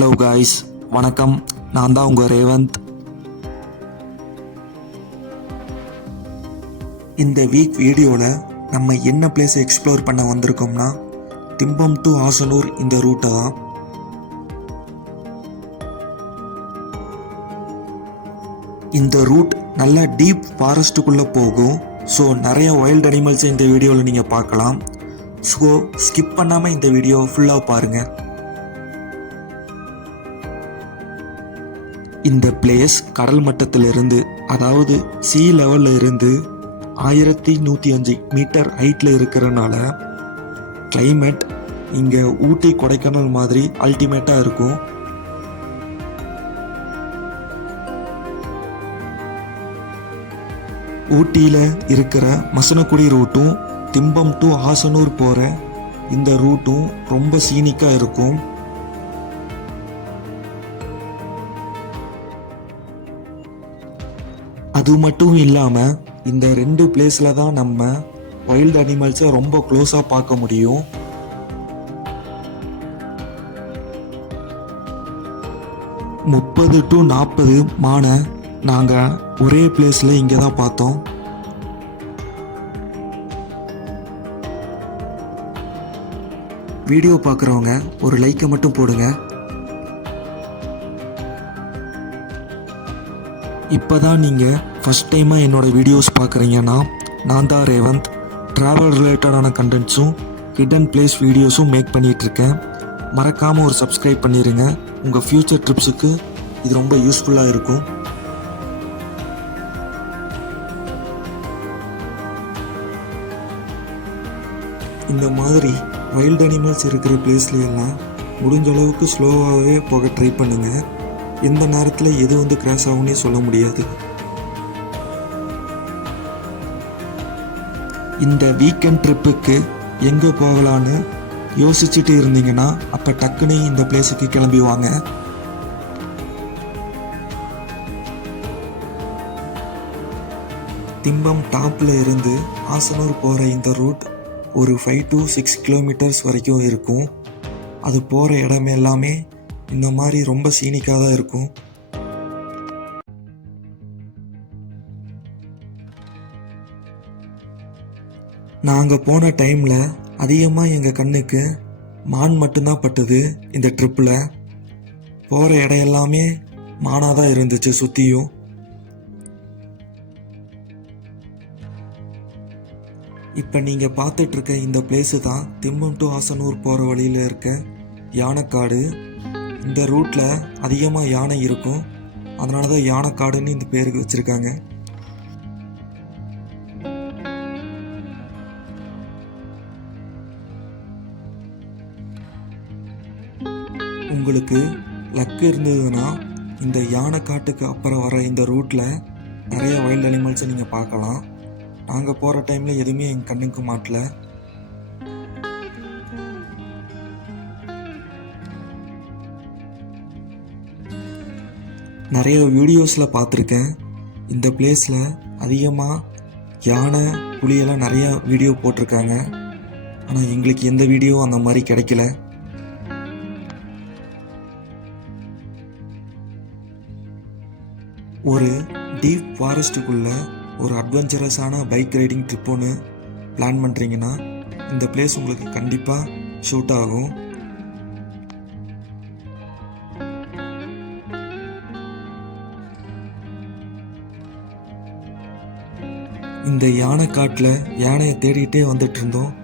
Hello guys, வணக்கம். நான் தான் உங்கள் ரேவந்த். இந்த வீக் வீடியோவில் நம்ம என்ன பிளேஸ் எக்ஸ்ப்ளோர் பண்ண வந்திருக்கோம்னா திம்பம் டு ஆசனூர் இந்த ரூட்டை தான். இந்த ரூட் நல்லா டீப் ஃபாரஸ்ட்டுக்குள்ளே போகும். ஸோ நிறைய வைல்ட் அனிமல்ஸை இந்த வீடியோவில் நீங்கள் பார்க்கலாம். ஸோ ஸ்கிப் பண்ணாமல் இந்த வீடியோ ஃபுல்லாக பாருங்கள். இந்த பிளேஸ் கடல் மட்டத்திலிருந்து, அதாவது சி லெவலில் இருந்து 1105 மீட்டர் ஹைட்டில் இருக்கிறனால கிளைமேட் இங்கே ஊட்டி கொடைக்கானல் மாதிரி அல்டிமேட்டாக இருக்கும். ஊட்டியில் இருக்கிற மசனக்குடி ரூட்டும் திம்பம் டு ஆசனூர் போகிற இந்த ரூட்டும் ரொம்ப சீனிக்காக இருக்கும். அது மட்டும் இல்லாமல் இந்த ரெண்டு பிளேஸில் தான் நம்ம வைல்ட் அனிமல்ஸை ரொம்ப க்ளோஸாக பார்க்க முடியும். முப்பது டு 40 மானை நாங்கள் ஒரே பிளேஸில் இங்கே தான் பார்த்தோம். வீடியோ பார்க்குறவங்க ஒரு லைக்கை மட்டும் போடுங்க. இப்போ தான் நீங்கள் ஃபஸ்ட் டைமாக என்னோடய வீடியோஸ் பார்க்குறீங்கன்னா நான் தான் ரேவந்த். ட்ராவல் ரிலேட்டடான கண்டென்ட்ஸும் ஹிடன் பிளேஸ் வீடியோஸும் மேக் பண்ணிகிட்ருக்கேன். மறக்காமல் ஒரு சப்ஸ்கிரைப் பண்ணிடுங்க. உங்கள் ஃப்யூச்சர் ட்ரிப்ஸுக்கு இது ரொம்ப யூஸ்ஃபுல்லாக இருக்கும். இந்த மாதிரி வைல்ட் அனிமல்ஸ் இருக்கிற பிளேஸ்லையெல்லாம் முடிஞ்ச அளவுக்கு ஸ்லோவாகவே போக ட்ரை பண்ணுங்கள். எந்த நேரத்தில் எது கிராஷ் ஆகும்னே சொல்ல முடியாது. இந்த வீக்கெண்ட் ட்ரிப்புக்கு எங்கே போகலான்னு யோசிச்சுட்டு இருந்தீங்கன்னா அப்போ டக்குன்னு இந்த பிளேஸுக்கு கிளம்பி வாங்க. திம்பம் டாப்பில் இருந்து ஆசனூர் போகிற இந்த ரூட் ஒரு 5 to 6 கிலோமீட்டர்ஸ் வரைக்கும் இருக்கும். அது போகிற இடமே எல்லாமே இந்த மாதிரி ரொம்ப சீனிக்காக தான் இருக்கும். நாங்கள் போன டைமில் அதிகமாக எங்கள் கண்ணுக்கு மான் மட்டும்தான் பட்டுது. இந்த ட்ரிப்பில் போகிற இடம் எல்லாமே மானாக தான் இருந்துச்சு சுற்றியும். இப்போ நீங்கள் பார்த்துட்ருக்க இந்த பிளேஸு தான் திம்பம் டு ஆசனூர் போகிற வழியில் இருக்க யானைக்காடு. இந்த ரூட்டில் அதிகமாக யானை இருக்கும், அதனால தான் யானைக்காடுன்னு இந்த பேருக்கு வச்சுருக்காங்க. உங்களுக்கு லக்கு இருந்ததுன்னா இந்த யானைக்காட்டுக்கு அப்புறம் வர இந்த ரூட்டில் நிறைய வைல்ட் அனிமல்ஸை நீங்கள் பார்க்கலாம். நாங்கள் போகிற டைமில் எதுவுமே எங்கள் கண்ணுக்கு மாட்டல. நிறைய வீடியோஸில் பார்த்துருக்கேன். இந்த பிளேஸில் அதிகமாக யானை புலியெல்லாம் நிறைய வீடியோ போட்டிருக்காங்க. ஆனால் எங்களுக்கு எந்த வீடியோ அந்த மாதிரி கிடைக்கல. ஒரு டீப் ஃபாரஸ்ட்டுக்குள்ளே ஒரு அட்வென்ச்சரஸான பைக் ரைடிங் ட்ரிப் ஒன்று பிளான் பண்ணுறீங்கன்னா இந்த பிளேஸ் உங்களுக்கு கண்டிப்பாக ஷூட் ஆகும். இந்த யானைக்காட்டில் யானையை தேடிகிட்டே வந்துட்டு இருந்தோம்.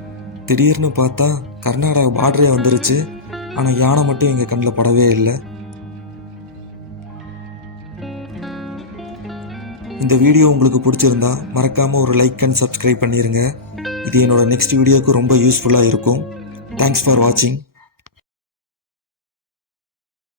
திடீர்னு பார்த்தா கர்நாடகா பார்டரே வந்துருச்சு. ஆனால் யானை மட்டும் எங்கள் கண்ணில் படவே இல்லை. இந்த வீடியோ உங்களுக்கு பிடிச்சிருந்தா மறக்காமல் ஒரு லைக் அண்ட் சப்ஸ்கிரைப் பண்ணிடுங்க. இது என்னோட நெக்ஸ்ட் வீடியோவுக்கு ரொம்ப யூஸ்ஃபுல்லாக இருக்கும். தேங்க்ஸ் ஃபார் வாட்சிங்.